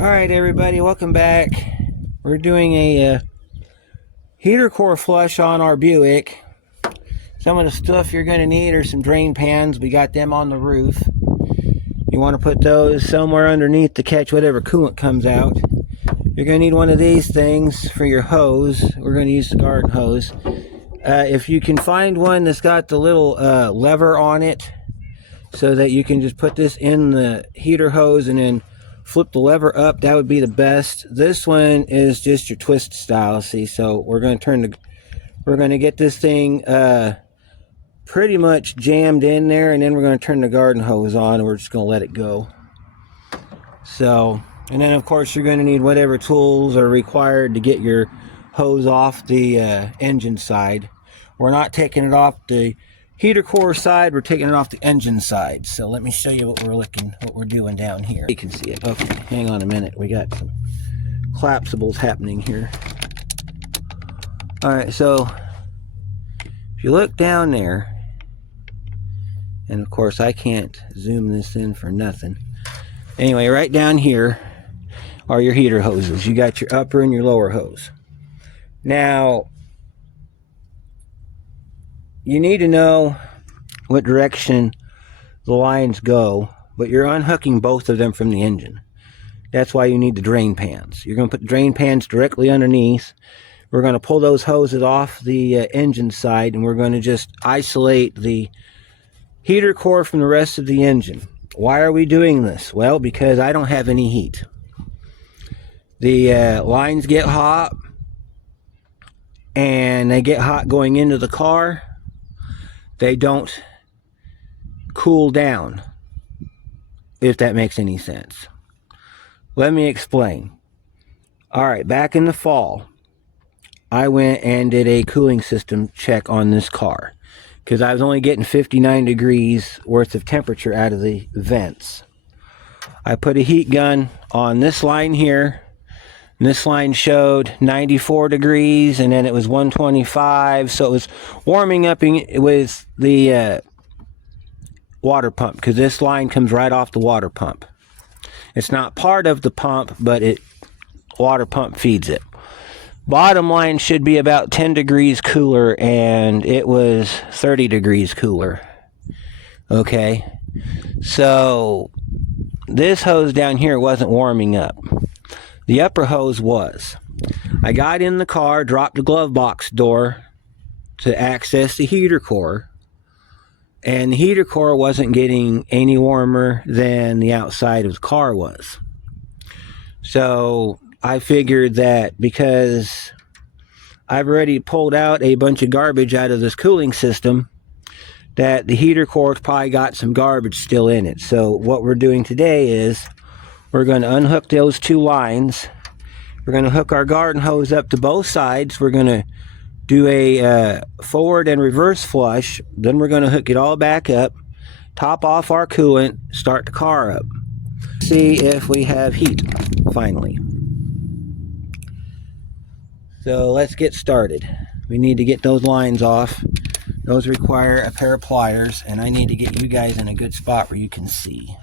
Alright everybody, welcome back. We're doing a heater core flush on our Buick. Some of the stuff you're going to need are some drain pans. We got them on the roof. You want to put those somewhere underneath to catch whatever coolant comes out. You're going to need one of these things for your hose. We're going to use the garden hose. If you can find one that's got the little lever on it, so that you can just put this in the heater hose and then flip the lever up, that would be the best. This one is just your twist style, see, so we're going to get this thing pretty much jammed in there, and then we're going to turn the garden hose on and we're just going to let it go. So, and then of course you're going to need whatever tools are required to get your hose off the engine side. We're not taking it off the heater core side, we're taking it off the engine side. So let me show you what we're doing down here. You can see it. Okay, hang on a minute. We got some collapsibles happening here. All right, so if you look down there, and of course I can't zoom this in for nothing. Anyway, right down here are your heater hoses. You got your upper and your lower hose. Now, you need to know what direction the lines go, but you're unhooking both of them from the engine. That's why you need the drain pans. You're going to put the drain pans directly underneath. We're going to pull those hoses off the engine side, and we're going to just isolate the heater core from the rest of the engine. Why are we doing this? Well, because I don't have any heat. The lines get hot, and they get hot going into the car. They don't cool down, if that makes any sense. Let me explain. Alright, back in the fall, I went and did a cooling system check on this car, because I was only getting 59 degrees worth of temperature out of the vents. I put a heat gun on this line here, and this line showed 94 degrees, and then it was 125, so it was warming up with the water pump, because this line comes right off the water pump. It's not part of the pump, but water pump feeds it. Bottom line should be about 10 degrees cooler, and it was 30 degrees cooler. Okay, so this hose down here wasn't warming up. The upper hose was. I got in the car, dropped the glove box door to access the heater core, and the heater core wasn't getting any warmer than the outside of the car was. So I figured that because I've already pulled out a bunch of garbage out of this cooling system, that the heater core's probably got some garbage still in it. So what we're doing today is we're going to unhook those two lines. We're going to hook our garden hose up to both sides. We're going to do a forward and reverse flush. Then we're going to hook it all back up, top off our coolant, start the car up. See if we have heat, finally. So let's get started. We need to get those lines off. Those require a pair of pliers, and I need to get you guys in a good spot where you can see.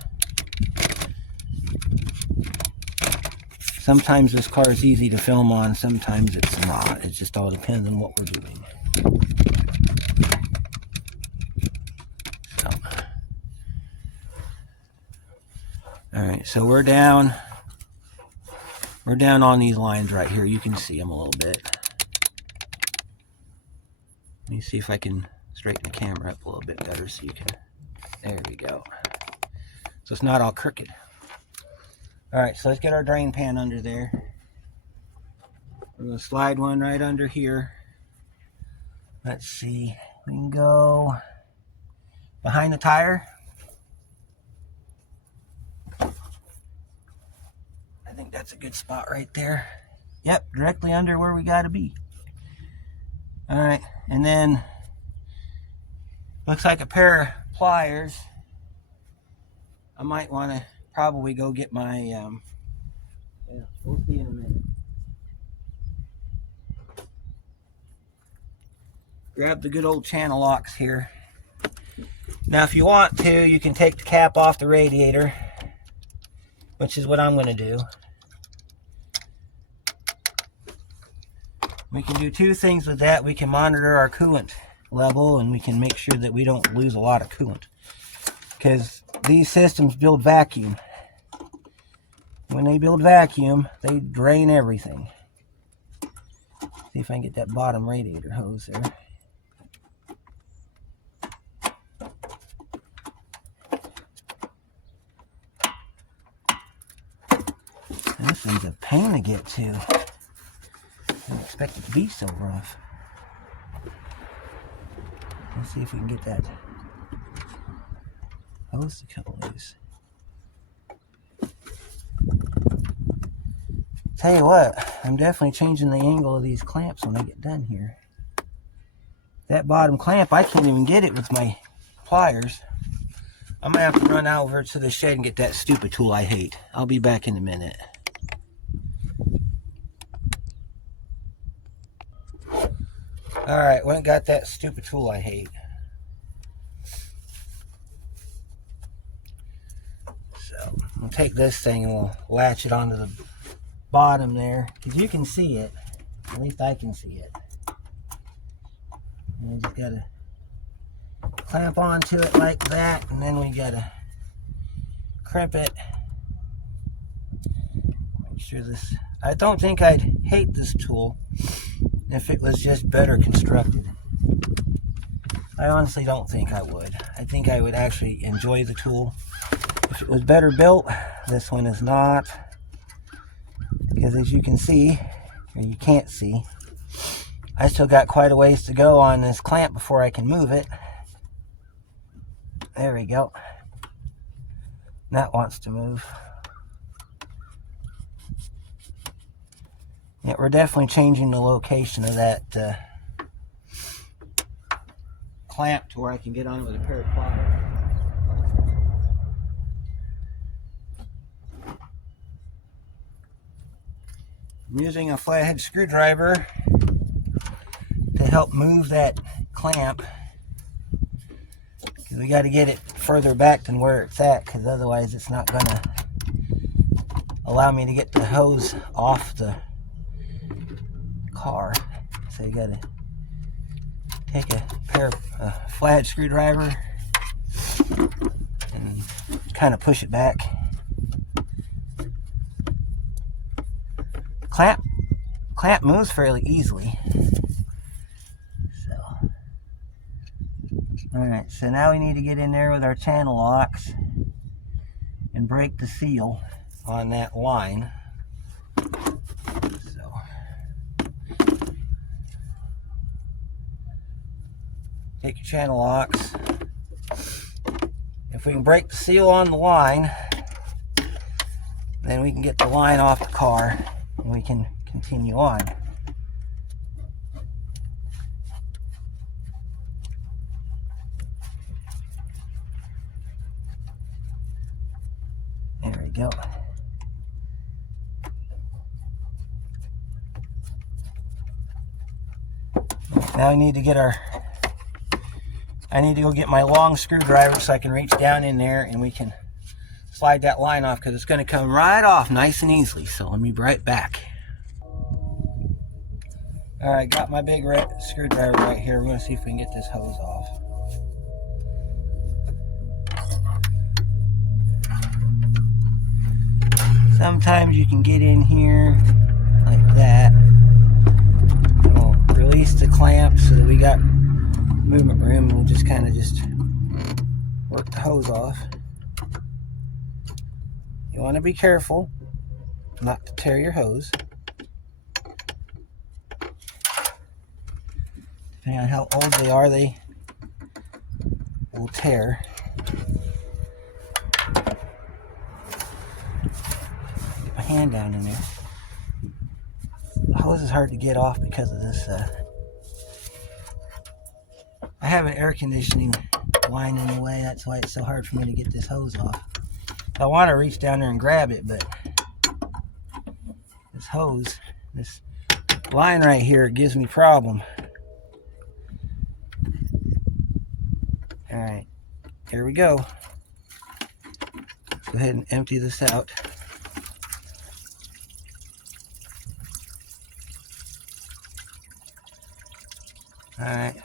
Sometimes this car is easy to film on, sometimes it's not. It just all depends on what we're doing. So. Alright, so we're down on these lines right here. You can see them a little bit. Let me see if I can straighten the camera up a little bit better so you can... There we go. So it's not all crooked. Alright, so let's get our drain pan under there. We're going to slide one right under here. Let's see. We can go behind the tire. I think that's a good spot right there. Yep, directly under where we got to be. Alright, and then looks like a pair of pliers. I might want to probably go get my, yeah, we'll see in a minute. Grab the good old channel locks here. Now if you want to, you can take the cap off the radiator, which is what I'm going to do. We can do two things with that. We can monitor our coolant level, and we can make sure that we don't lose a lot of coolant, because these systems build vacuum. When they build vacuum, they drain everything. See if I can get that bottom radiator hose there. This thing's a pain to get to. I didn't expect it to be so rough. Let's see if we can get that hose to come loose. Tell you what, I'm definitely changing the angle of these clamps when I get done here. That bottom clamp, I can't even get it with my pliers. I'm gonna have to run over to the shed and get that stupid tool I hate. I'll be back in a minute. Alright, went and got that stupid tool I hate. So, we'll take this thing and we'll latch it onto the bottom there, because you can see it. At least I can see it. And we just gotta clamp onto it like that, and then we gotta crimp it. Make sure this... I don't think I'd hate this tool if it was just better constructed. I honestly don't think I would. I think I would actually enjoy the tool if it was better built. This one is not, because as you can see, or you can't see, I still got quite a ways to go on this clamp before I can move it. There we go. That wants to move. Yeah, we're definitely changing the location of that clamp to where I can get on with a pair of pliers. I'm using a flathead screwdriver to help move that clamp. We got to get it further back than where it's at, because otherwise it's not going to allow me to get the hose off the car. So you got to take a pair of flathead screwdriver and kind of push it back. Clamp moves fairly easily. So, alright, so now we need to get in there with our channel locks and break the seal on that line. So, take your channel locks. If we can break the seal on the line, then we can get the line off the car and we can continue on. There we go. Now I need to go get my long screwdriver so I can reach down in there and we can slide that line off, because it's going to come right off nice and easily. So let me be right back. Alright, got my big red screwdriver right here. We're going to see if we can get this hose off. Sometimes you can get in here like that. And we'll release the clamp so that we got movement room, and we'll just kind of work the hose off. You want to be careful not to tear your hose. Depending on how old they are, they will tear. Get my hand down in there. The hose is hard to get off because of this. I have an air conditioning line in the way. That's why it's so hard for me to get this hose off. I want to reach down there and grab it, but this hose, this line right here, it gives me a problem. Alright, here we go. Let's go ahead and empty this out. Alright.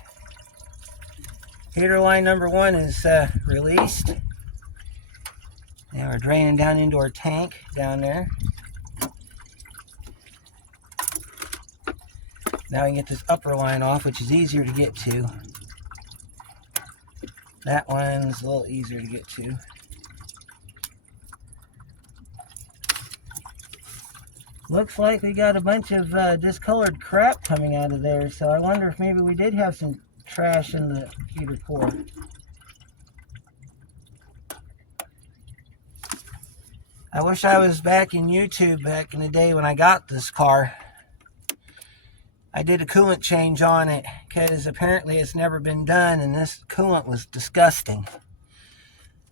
Heater line number 1 is released. Now we're draining down into our tank down there. Now we can get this upper line off, which is easier to get to. That one's a little easier to get to. Looks like we got a bunch of discolored crap coming out of there, so I wonder if maybe we did have some trash in the heater core. I wish I was back in YouTube back in the day when I got this car. I did a coolant change on it because apparently it's never been done, and this coolant was disgusting.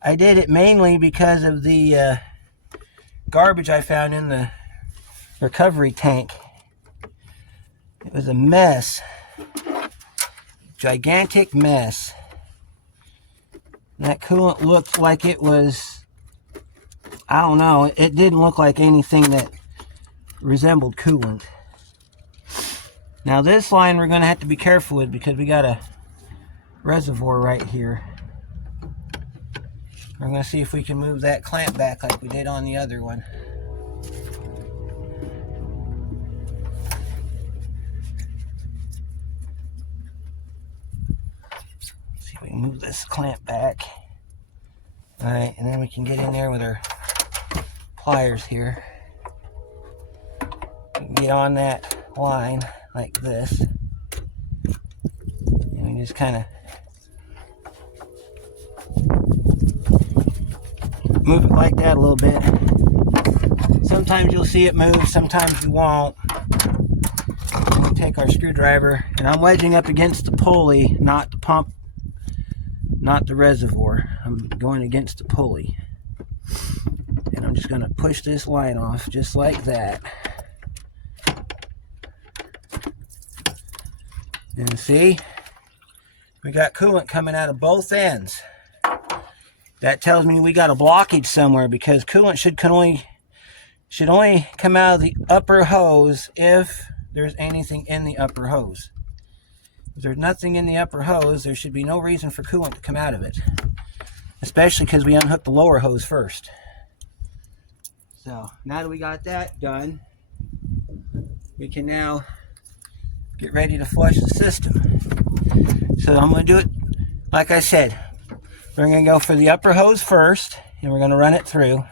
I did it mainly because of the garbage I found in the recovery tank. It was a mess. Gigantic mess. And that coolant looked like it was, I don't know, it didn't look like anything that resembled coolant. Now this line we're going to have to be careful with because we got a reservoir right here. We're going to see if we can move that clamp back like we did on the other one. See if we can move this clamp back. Alright, and then we can get in there with our pliers here. We can get on that line like this. And we just kind of move it like that a little bit. Sometimes you'll see it move, sometimes you won't. And we take our screwdriver, and I'm wedging up against the pulley, not the pump, not the reservoir. I'm going against the pulley. And I'm just going to push this line off just like that. And see, we got coolant coming out of both ends. That tells me we got a blockage somewhere because coolant should only come out of the upper hose if there's anything in the upper hose. If there's nothing in the upper hose, there should be no reason for coolant to come out of it. Especially because we unhooked the lower hose first. So, now that we got that done, we can now get ready to flush the system. So I'm going to do it like I said. We're going to go for the upper hose first, and we're going to run it through.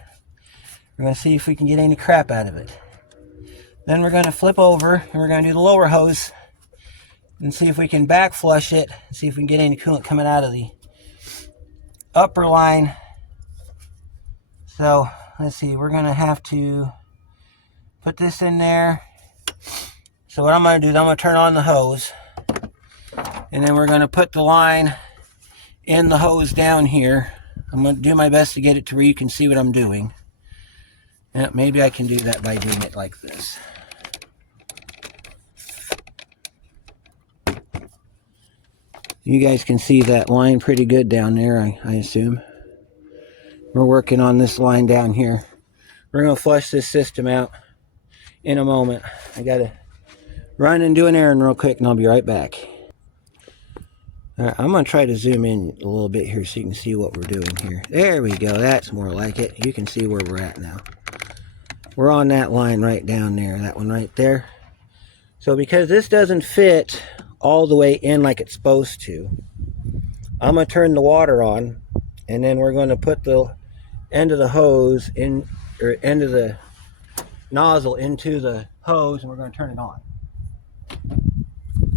We're going to see if we can get any crap out of it. Then we're going to flip over, and we're going to do the lower hose and see if we can back flush it, and see if we can get any coolant coming out of the upper line. So let's see, we're going to have to put this in there. So what I'm going to do is I'm going to turn on the hose, and then we're going to put the line in the hose down here. I'm going to do my best to get it to where you can see what I'm doing. Yeah, maybe I can do that by doing it like this. You guys can see that line pretty good down there, I assume. We're working on this line down here. We're going to flush this system out in a moment. I got to run and do an errand real quick, and I'll be right back. All right, I'm going to try to zoom in a little bit here so you can see what we're doing here. There we go. That's more like it. You can see where we're at now. We're on that line right down there. That one right there. So because this doesn't fit all the way in like it's supposed to, I'm going to turn the water on, and then we're going to put the end of the hose in, or end of the nozzle into the hose, and we're going to turn it on.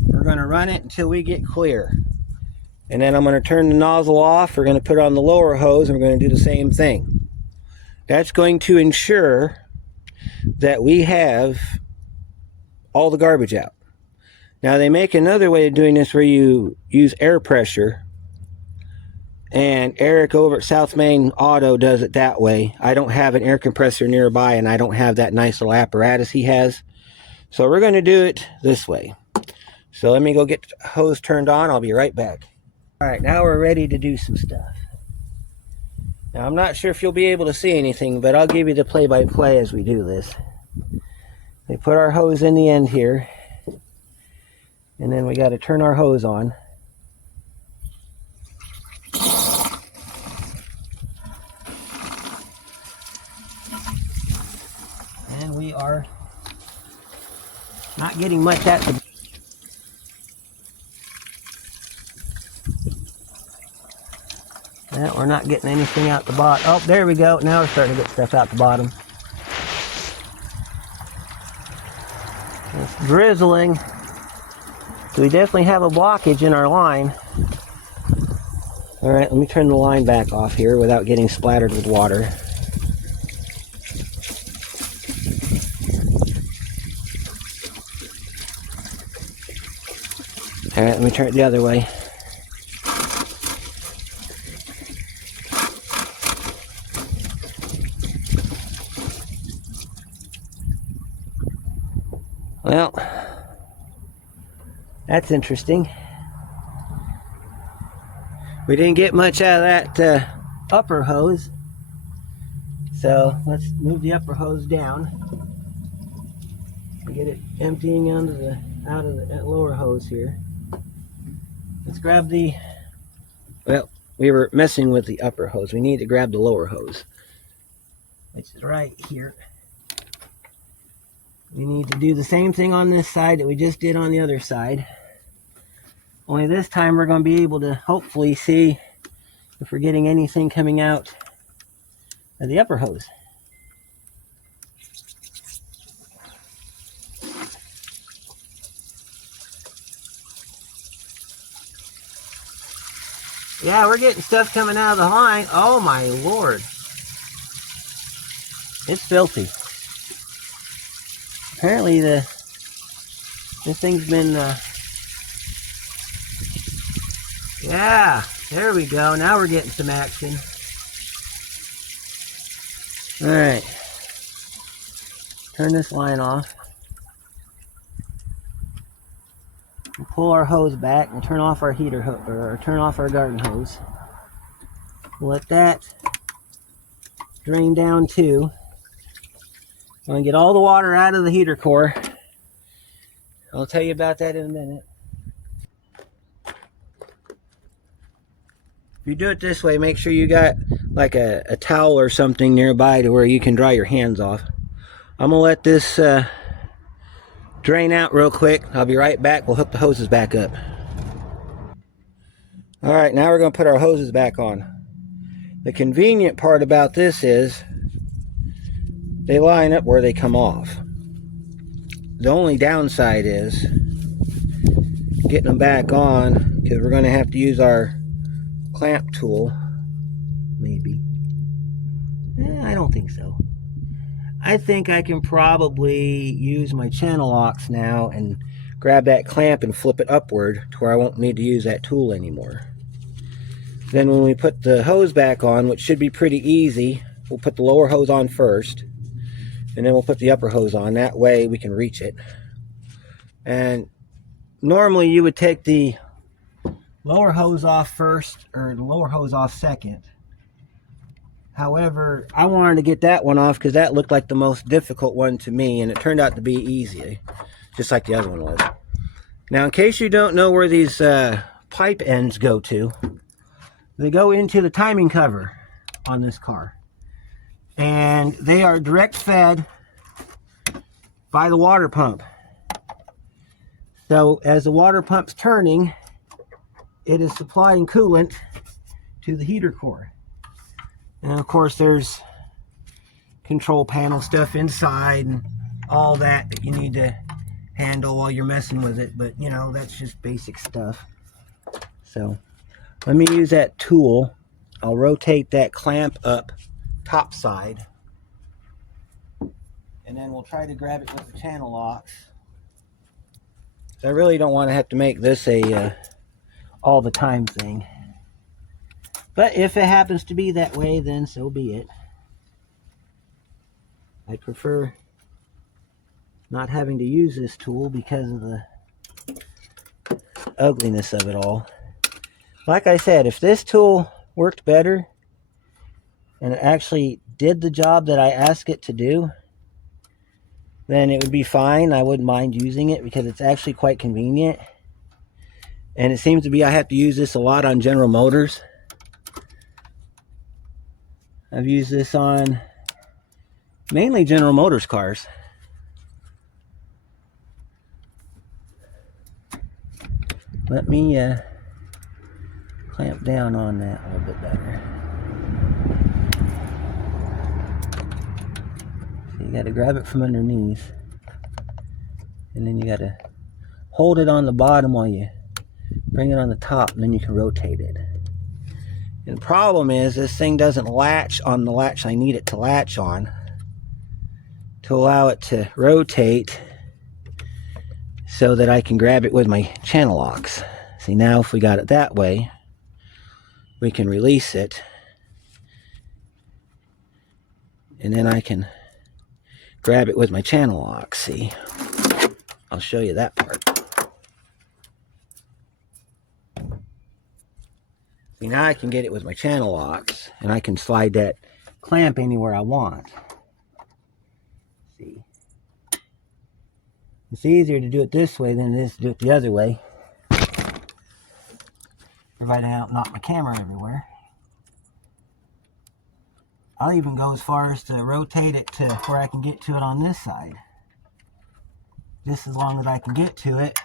We're going to run it until we get clear. And then I'm going to turn the nozzle off. We're going to put it on the lower hose, and we're going to do the same thing. That's going to ensure that we have all the garbage out. Now they make another way of doing this where you use air pressure. And Eric over at South Main Auto does it that way. I don't have an air compressor nearby, and I don't have that nice little apparatus he has. So we're going to do it this way. So let me go get the hose turned on. I'll be right back. Alright, now we're ready to do some stuff. Now I'm not sure if you'll be able to see anything, but I'll give you the play-by-play as we do this. We put our hose in the end here. And then we got to turn our hose on. And we are not getting much at the... Yeah, we're not getting anything out the bottom. Oh, there we go. Now we're starting to get stuff out the bottom. It's drizzling. So we definitely have a blockage in our line. Alright, let me turn the line back off here without getting splattered with water. Alright, let me turn it the other way. Well, that's interesting. We didn't get much out of that upper hose. So let's move the upper hose down. Get it emptying out of the lower hose here. Let's grab the... Well, we were messing with the upper hose. We need to grab the lower hose, which is right here. We need to do the same thing on this side that we just did on the other side. Only this time we're going to be able to hopefully see if we're getting anything coming out of the upper hose. Yeah, we're getting stuff coming out of the line. Oh my Lord. It's filthy. Apparently this thing's been, yeah, there we go. Now we're getting some action. All right. Turn this line off. We'll pull our hose back and turn off our heater or turn off our garden hose. We'll let that drain down too. I'm going to get all the water out of the heater core. I'll tell you about that in a minute. If you do it this way, make sure you got like a towel or something nearby to where you can dry your hands off. I'm going to let this drain out real quick. I'll be right back. We'll hook the hoses back up. Alright, now we're going to put our hoses back on. The convenient part about this is they line up where they come off. The only downside is getting them back on, because we're going to have to use our clamp tool. Maybe. I don't think so. I think I can probably use my channel locks now and grab that clamp and flip it upward to where I won't need to use that tool anymore. Then when we put the hose back on, which should be pretty easy, we'll put the lower hose on first, and then we'll put the upper hose on. That way we can reach it. And normally you would take the lower hose off first, or the lower hose off second. However, I wanted to get that one off because that looked like the most difficult one to me, and it turned out to be easy, just like the other one was. Now, in case you don't know where these pipe ends go to, they go into the timing cover on this car. And they are direct fed by the water pump. So as the water pump's turning, it is supplying coolant to the heater core. And of course there's control panel stuff inside and all that you need to handle while you're messing with it. But you know, that's just basic stuff. So let me use that tool. I'll rotate that clamp up top side. And then we'll try to grab it with the channel locks. So I really don't want to have to make this a all the time thing. But if it happens to be that way, then so be it. I prefer not having to use this tool because of the ugliness of it all. Like I said, if this tool worked better and it actually did the job that I asked it to do, then it would be fine. I wouldn't mind using it because it's actually quite convenient. And it seems to be I have to use this a lot on General Motors. I've used this on mainly General Motors cars. Let me clamp down on that a little bit better. So you got to grab it from underneath, and then you got to hold it on the bottom while you bring it on the top, and then you can rotate it. And the problem is this thing doesn't latch on the latch I need it to latch on to allow it to rotate so that I can grab it with my channel locks. See, now if we got it that way, we can release it, and then I can grab it with my channel locks. See, I'll show you that part. See, now I can get it with my channel locks, and I can slide that clamp anywhere I want. See, it's easier to do it this way than it is to do it the other way, provided I don't knock my camera everywhere. I'll even go as far as to rotate it to where I can get to it on this side. Just as long as I can get to it.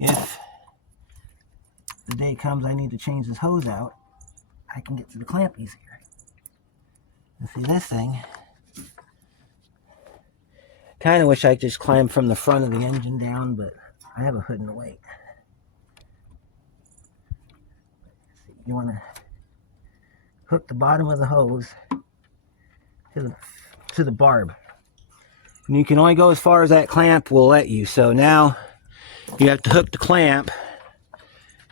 If the day comes I need to change this hose out, I can get to the clamp easier. And see, this thing, kind of wish I could just climb from the front of the engine down, but I have a hood in the way. See, you want to hook the bottom of the hose to the barb. And you can only go as far as that clamp will let you. So now you have to hook the clamp,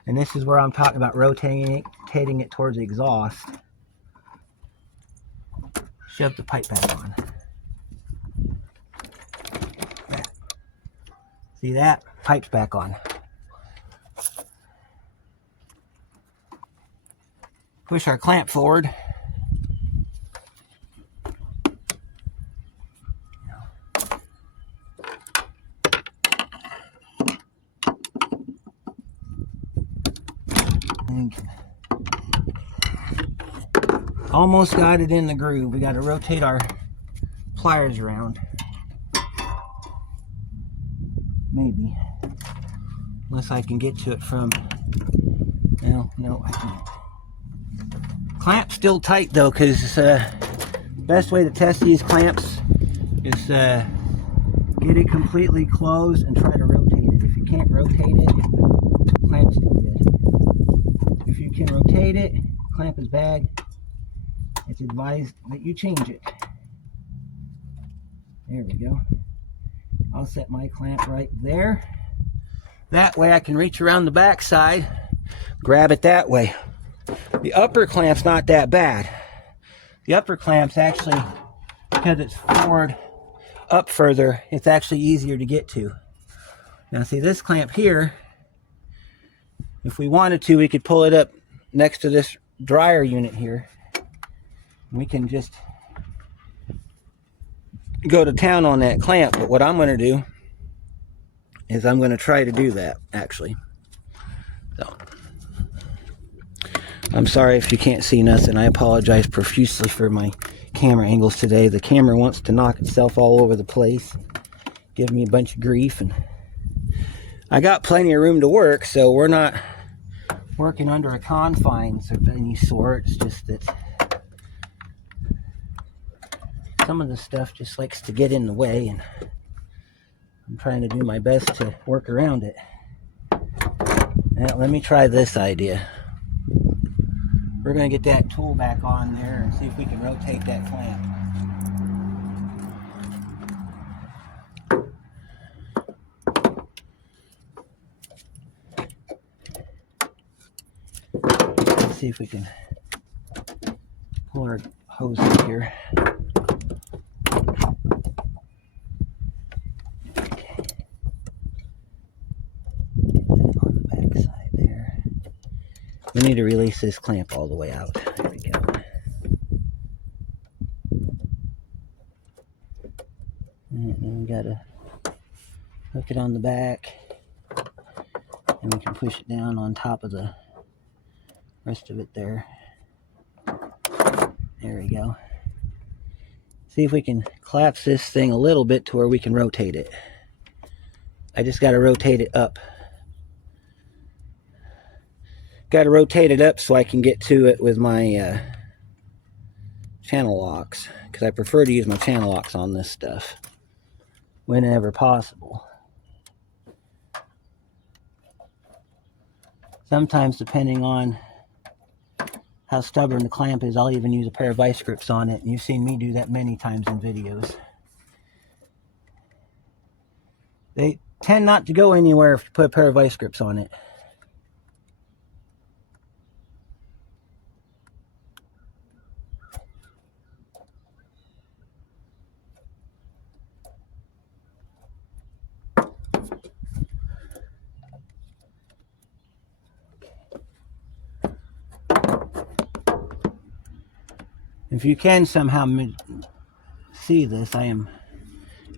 and this is where I'm talking about rotating it towards the exhaust. Shove the pipe back on. See that? Pipe's back on. Push our clamp forward. Almost got it in the groove. We got to rotate our pliers around. Maybe. Unless I can get to it from... No, I can't. Clamp's still tight though, because best way to test these clamps is get it completely closed and try to rotate it. If you can't rotate it, the clamp's still good. If you can rotate it, clamp is bad, it's advised that you change it. There we go. I'll set my clamp right there. That way I can reach around the back side, grab it that way. The upper clamp's not that bad. The upper clamp's actually, because it's forward up further, it's actually easier to get to. Now see, this clamp here, if we wanted to, we could pull it up next to this dryer unit here. We can just go to town on that clamp. But what I'm going to do is I'm going to try to do that, actually. So I'm sorry if you can't see nothing. I apologize profusely for my camera angles today. The camera wants to knock itself all over the place, give me a bunch of grief, and I got plenty of room to work, so we're not working under a confines of any sort. It's just that some of the stuff just likes to get in the way, and I'm trying to do my best to work around it. Now, let me try this idea. We're going to get that tool back on there and see if we can rotate that clamp. Let's see if we can pull our hose up here. We need to release this clamp all the way out. There we go. And then we gotta hook it on the back. And we can push it down on top of the rest of it there. There we go. See if we can collapse this thing a little bit to where we can rotate it. I just got to rotate it up. Got to rotate it up so I can get to it with my channel locks, because I prefer to use my channel locks on this stuff whenever possible. Sometimes, depending on how stubborn the clamp is, I'll even use a pair of vice grips on it, and you've seen me do that many times in videos. They tend not to go anywhere if you put a pair of vice grips on it. If you can somehow see this, I am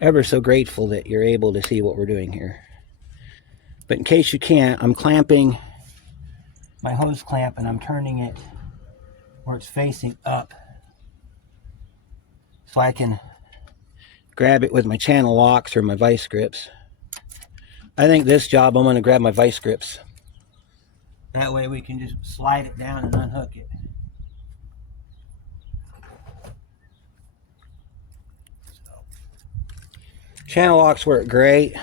ever so grateful that you're able to see what we're doing here. But in case you can't, I'm clamping my hose clamp and I'm turning it where it's facing up so I can grab it with my channel locks or my vice grips. I think this job I'm going to grab my vice grips. That way we can just slide it down and unhook it. Channel locks work great.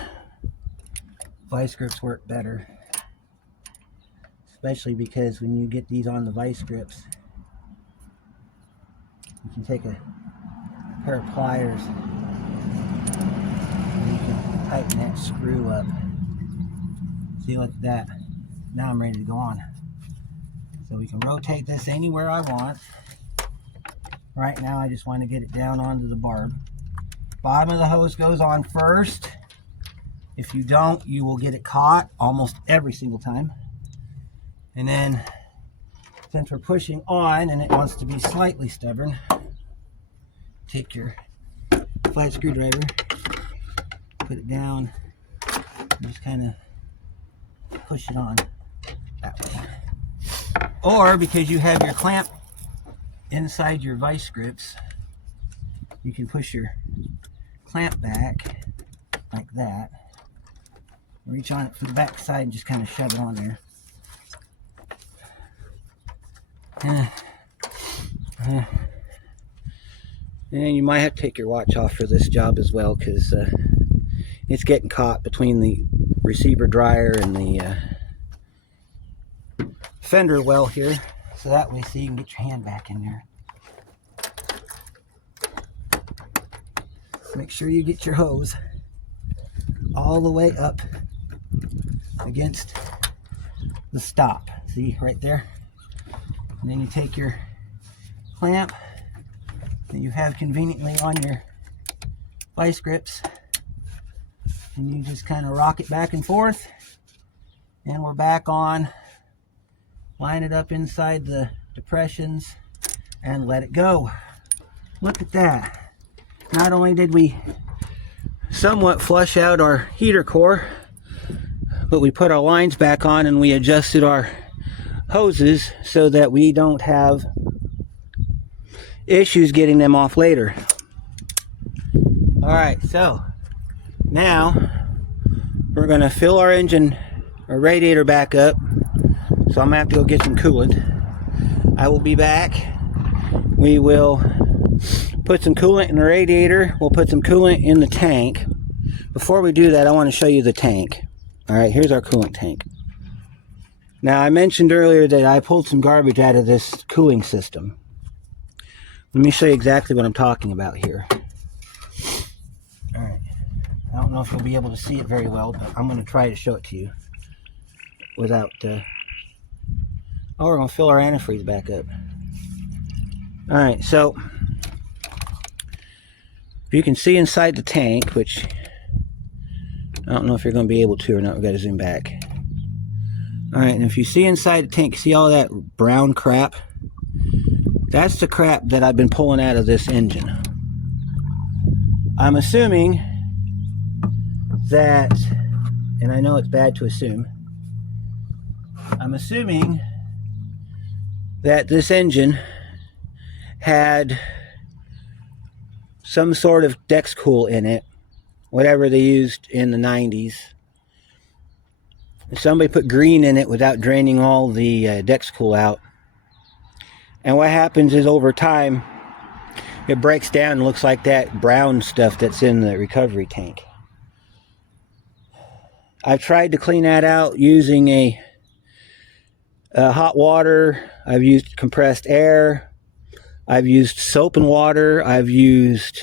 Vice grips work better. Especially because when you get these on the vice grips, you can take a pair of pliers and you can tighten that screw up. See, look at that. Now I'm ready to go on. So we can rotate this anywhere I want. Right now I just want to get it down onto the barb. Bottom of the hose goes on first. If you don't, you will get it caught almost every single time. And then, since we're pushing on and it wants to be slightly stubborn, take your flat screwdriver, put it down, and just kind of push it on that way. Or, because you have your clamp inside your vice grips, you can push your clamp back like that. Reach on it from the back side and just kind of shove it on there. And then you might have to take your watch off for this job as well, because it's getting caught between the receiver dryer and the fender well here. So that way, so you can get your hand back in there. Make sure you get your hose all the way up against the stop. See right there? And then you take your clamp that you have conveniently on your vice grips and you just kind of rock it back and forth, and we're back on. Line it up inside the depressions and let it go. Look at that. Not only did we somewhat flush out our heater core, but we put our lines back on and we adjusted our hoses so that we don't have issues getting them off later. Alright, so now we're going to fill our engine or radiator back up. So I'm going to have to go get some coolant. I will be back. We will put some coolant in the radiator. We'll put some coolant in the tank. Before we do that, I want to show you the tank. Alright, here's our coolant tank. Now, I mentioned earlier that I pulled some garbage out of this cooling system. Let me show you exactly what I'm talking about here. Alright, I don't know if you'll be able to see it very well, but I'm going to try to show it to you without... Oh, we're going to fill our antifreeze back up. Alright, so if you can see inside the tank, which I don't know if you're going to be able to or not, we've got to zoom back. Alright, and if you see inside the tank, see all that brown crap? That's the crap that I've been pulling out of this engine. I'm assuming that, and I know it's bad to assume, I'm assuming that this engine had some sort of Dexcool in it, whatever they used in the 90s. Somebody put green in it without draining all the Dexcool out. And what happens is over time, it breaks down and looks like that brown stuff that's in the recovery tank. I've tried to clean that out using a hot water. I've used compressed air. I've used soap and water. I've used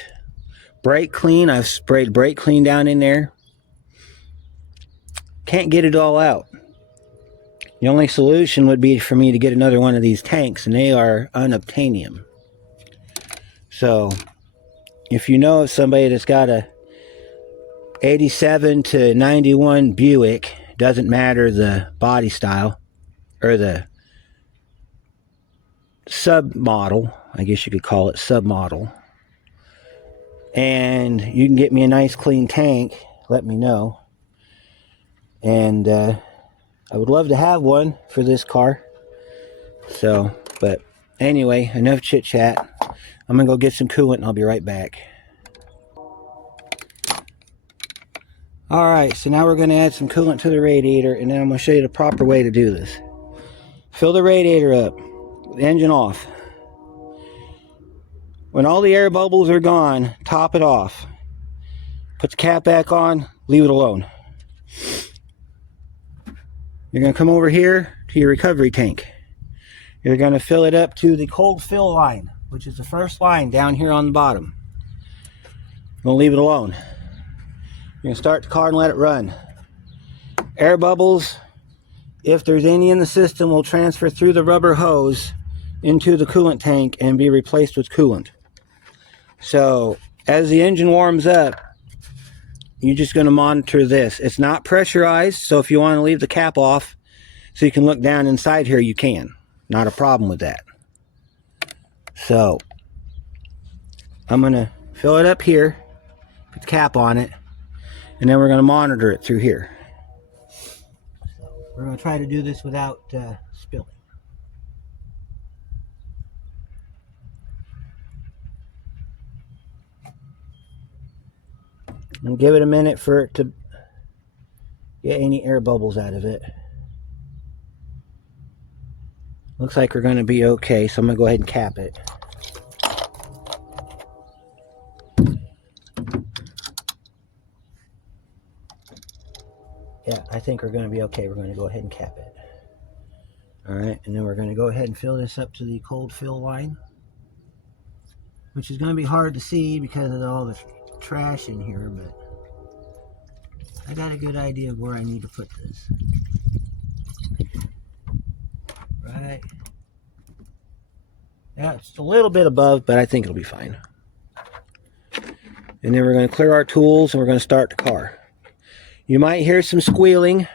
brake clean. I've sprayed brake clean down in there. Can't get it all out. The only solution would be for me to get another one of these tanks, and they are unobtainium. So, if you know of somebody that's got a 87 to 91 Buick, doesn't matter the body style, or the submodel, I guess you could call it submodel, and you can get me a nice clean tank, let me know. And I would love to have one for this car. So, but anyway, enough chit chat. I'm gonna go get some coolant and I'll be right back. Alright, so now we're gonna add some coolant to the radiator, and then I'm gonna show you the proper way to do this. Fill the radiator up, the engine off. When all the air bubbles are gone, top it off. Put the cap back on, leave it alone. You're going to come over here to your recovery tank. You're going to fill it up to the cold fill line, which is the first line down here on the bottom. You're going to leave it alone. You're going to start the car and let it run. Air bubbles, if there's any in the system, will transfer through the rubber hose into the coolant tank and be replaced with coolant. So as the engine warms up, you're just going to monitor this. It's not pressurized, so if you want to leave the cap off so you can look down inside here, you can. Not a problem with that. So I'm going to fill it up here, put the cap on it, and then we're going to monitor it through here. So we're going to try to do this without spilling. And give it a minute for it to get any air bubbles out of it. Looks like we're going to be okay, so I'm going to go ahead and cap it. Yeah, I think we're going to be okay. We're going to go ahead and cap it. Alright, and then we're going to go ahead and fill this up to the cold fill line, which is going to be hard to see because of all the trash in here, but I got a good idea of where I need to put this. Right. Yeah, it's a little bit above, but I think it'll be fine. And then we're going to clear our tools and we're going to start the car. You might hear some squealing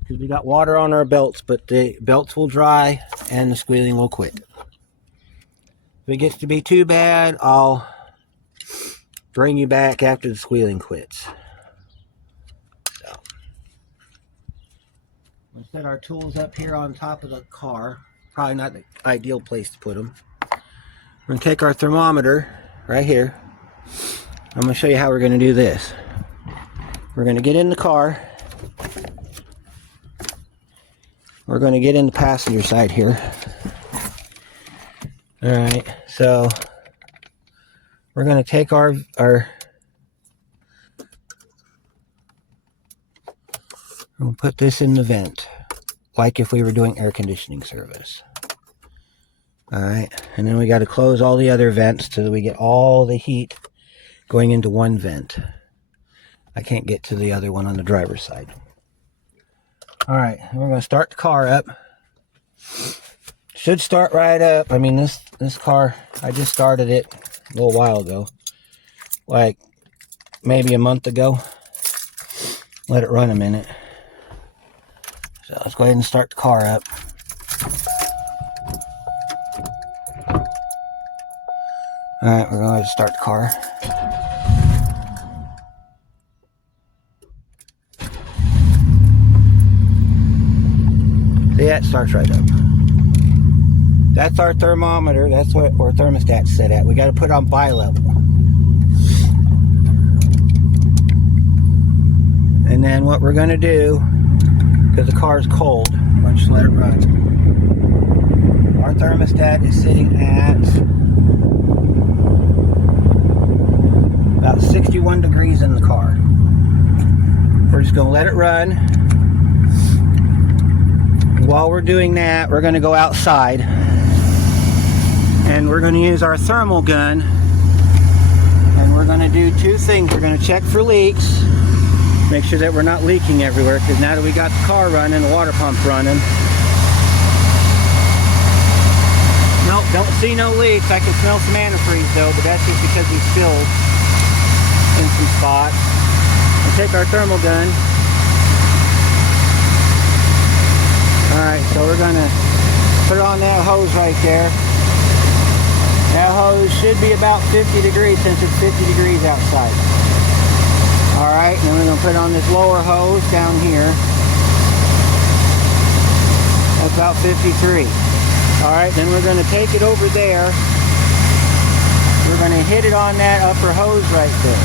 because we got water on our belts, but the belts will dry and the squealing will quit. If it gets to be too bad, I'll bring you back after the squealing quits. So, we'll set our tools up here on top of the car. Probably not the ideal place to put them. We're going to take our thermometer right here. I'm going to show you how we're going to do this. We're going to get in the car. We're going to get in the passenger side here. Alright, so we're going to take our we're going to put this in the vent, like if we were doing air conditioning service. Alright, and then we got to close all the other vents so that we get all the heat going into one vent. I can't get to the other one on the driver's side. Alright, we're going to start the car up. Should start right up. I mean, this car, I just started it a little while ago. Like, maybe a month ago. Let it run a minute. So, let's go ahead and start the car up. Alright, we're going to start the car. Yeah, it starts right up. That's our thermometer. That's what our thermostat's set at. We got to put it on bi-level. And then what we're going to do, because the car is cold, let's just let it run. Our thermostat is sitting at about 61 degrees in the car. We're just going to let it run. While we're doing that, we're going to go outside and we're going to use our thermal gun, and we're going to do two things. We're going to check for leaks, make sure that we're not leaking everywhere, because now that we got the car running, the water pump running. Nope, don't see no leaks. I can smell some antifreeze though, but that's just because we spilled in some spots. We'll take our thermal gun. Alright, so we're going to put on that hose right there. That hose should be about 50 degrees since it's 50 degrees outside. Alright, then we're going to put on this lower hose down here. That's about 53. Alright, then we're going to take it over there. We're going to hit it on that upper hose right there.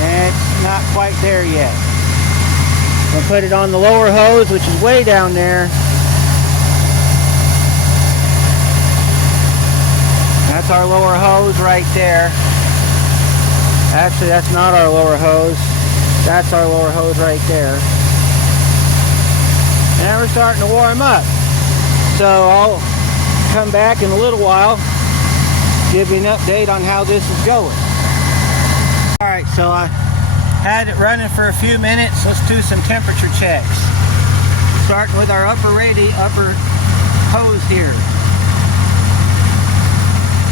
And it's not quite there yet. We'll put it on the lower hose, which is way down there. That's our lower hose right there. Actually, that's not our lower hose. That's our lower hose right there. Now we're starting to warm up. So I'll come back in a little while, give you an update on how this is going. Alright, so I had it running for a few minutes. Let's do some temperature checks. Starting with our upper hose here.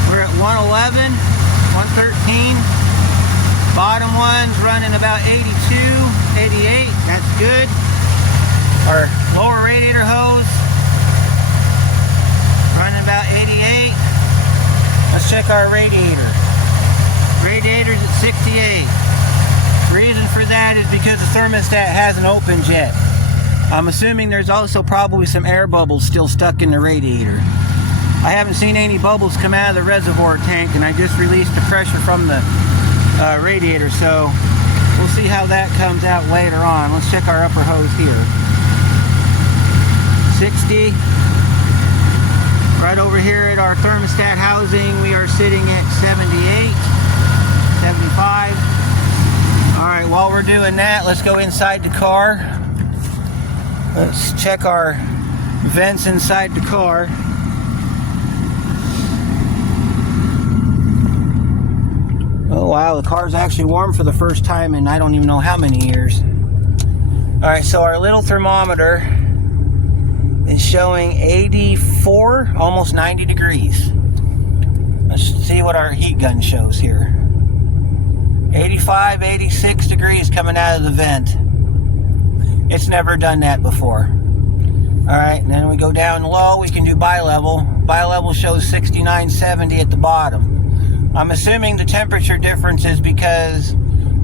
We're at 111, 113. Bottom one's running about 82, 88. That's good. Our lower radiator hose running about 88. Let's check our radiator. Radiator's at 68. Reason for that is because the thermostat hasn't opened yet. I'm assuming there's also probably some air bubbles still stuck in the radiator. I haven't seen any bubbles come out of the reservoir tank, and I just released the pressure from the radiator, so we'll see how that comes out later on. Let's check our upper hose here. 60. Right over here at our thermostat housing, we are sitting at 78, 75. Alright, while we're doing that, let's go inside the car. Let's check our vents inside the car. Oh wow, the car's actually warm for the first time in I don't even know how many years. Alright, so our little thermometer is showing 84, almost 90 degrees. Let's see what our heat gun shows here. 85, 86 degrees coming out of the vent. It's never done that before. Alright, and then we go down low, we can do bi-level. Bi-level shows 69, 70 at the bottom. I'm assuming the temperature difference is because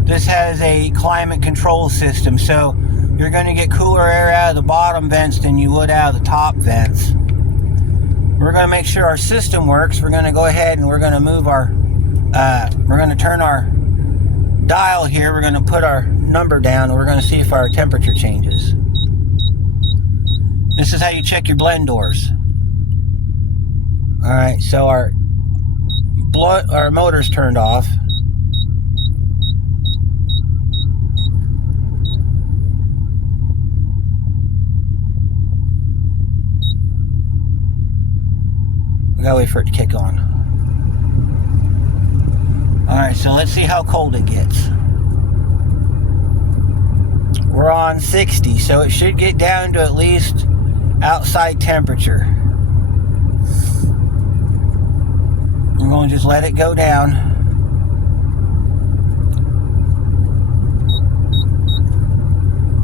this has a climate control system, so you're going to get cooler air out of the bottom vents than you would out of the top vents. We're going to make sure our system works. We're going to go ahead and we're going to move our, we're going to turn our dial here. We're going to put our number down and we're going to see if our temperature changes. This is how you check your blend doors. Alright, so our motor's turned off. We gotta wait for it to kick on. Alright, so let's see how cold it gets. We're on 60, so it should get down to at least outside temperature. I'm going to just let it go down.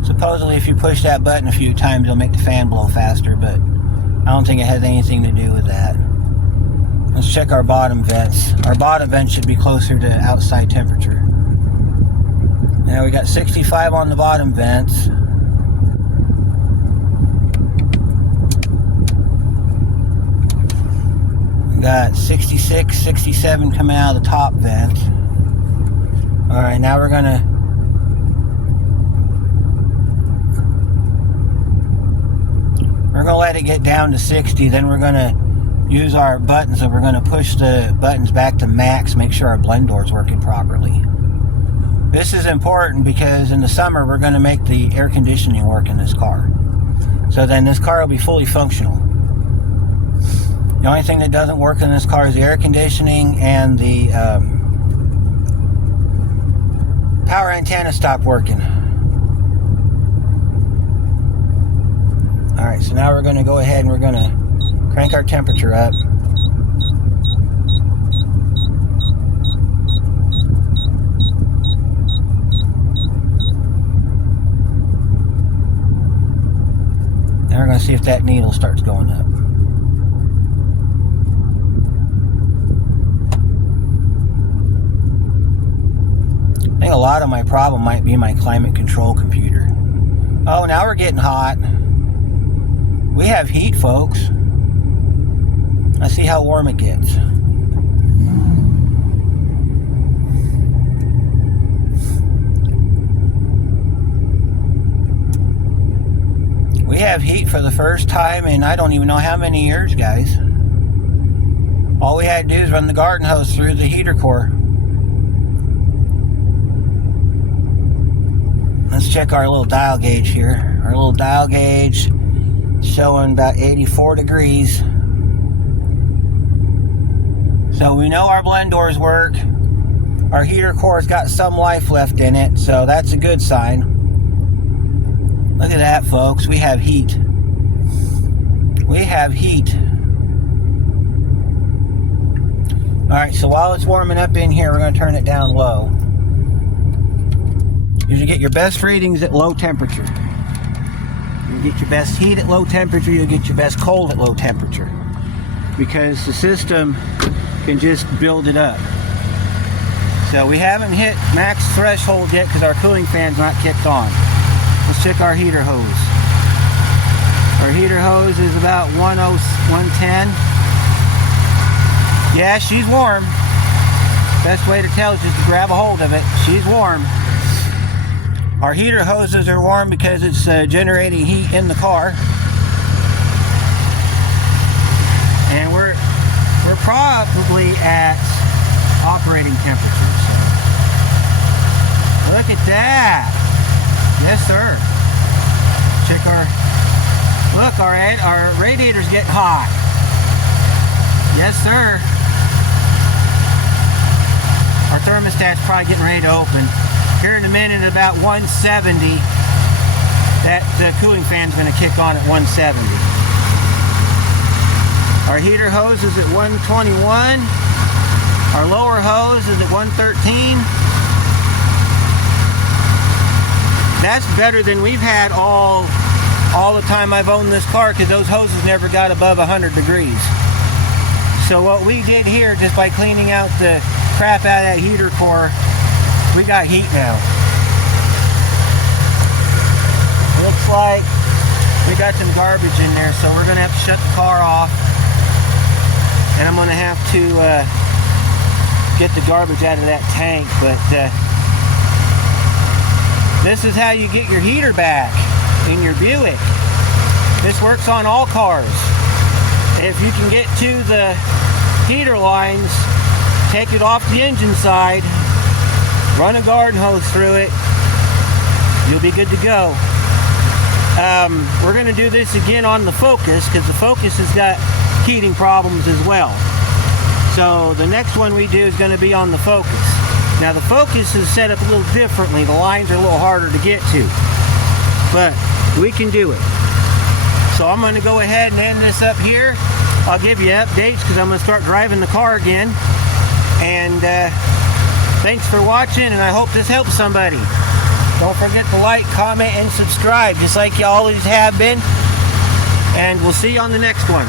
Supposedly if you push that button a few times it'll make the fan blow faster, but I don't think it has anything to do with that. Let's check our bottom vents. Our bottom vent should be closer to outside temperature. Now we got 65 on the bottom vents. Got 66, 67 coming out of the top vent. Alright, now we're gonna let it get down to 60, then we're gonna use our buttons and we're gonna push the buttons back to max, make sure our blend door is working properly. This is important because in the summer we're gonna make the air conditioning work in this car. So then this car will be fully functional. The only thing that doesn't work in this car is the air conditioning, and the power antenna stopped working. Alright, so now we're going to go ahead and we're going to crank our temperature up. Now we're going to see if that needle starts going up. I think a lot of my problem might be my climate control computer. Oh, now we're getting hot. We have heat, folks. Let's see how warm it gets. We have heat for the first time in I don't even know how many years, guys. All we had to do is run the garden hose through the heater core. Let's check our little dial gauge here. Our little dial gauge showing about 84 degrees. So we know our blend doors work. Our heater core's got some life left in it, so that's a good sign. Look at that, folks. We have heat. We have heat. Alright, so while it's warming up in here, we're going to turn it down low. You get your best readings at low temperature. You get your best heat at low temperature, you'll get your best cold at low temperature. Because the system can just build it up. So we haven't hit max threshold yet because our cooling fan's not kicked on. Let's check our heater hose. Our heater hose is about 110. Yeah, she's warm. Best way to tell is just to grab a hold of it. She's warm. Our heater hoses are warm because it's generating heat in the car. And we're probably at operating temperature. So. Look at that. Yes, sir. Check look, our radiator's getting hot. Yes, sir. Our thermostat's probably getting ready to open. Here in a minute, at about 170, that cooling fan's going to kick on at 170. Our heater hose is at 121. Our lower hose is at 113. That's better than we've had all the time I've owned this car, because those hoses never got above 100 degrees. So what we did here, just by cleaning out the crap out of that heater core, we got heat now. Looks like we got some garbage in there, so we're going to have to shut the car off. And I'm going to have to get the garbage out of that tank. But this is how you get your heater back in your Buick. This works on all cars. If you can get to the heater lines, take it off the engine side, run a garden hose through it, you'll be good to go. We're going to do this again on the Focus, because the Focus has got heating problems as well. So the next one we do is going to be on the Focus. Now the Focus is set up a little differently. The lines are a little harder to get to, but we can do it. So I'm going to go ahead and end this up here. I'll give you updates because I'm going to start driving the car again. And thanks for watching, and I hope this helps somebody. Don't forget to like, comment, and subscribe, just like you always have been. And we'll see you on the next one.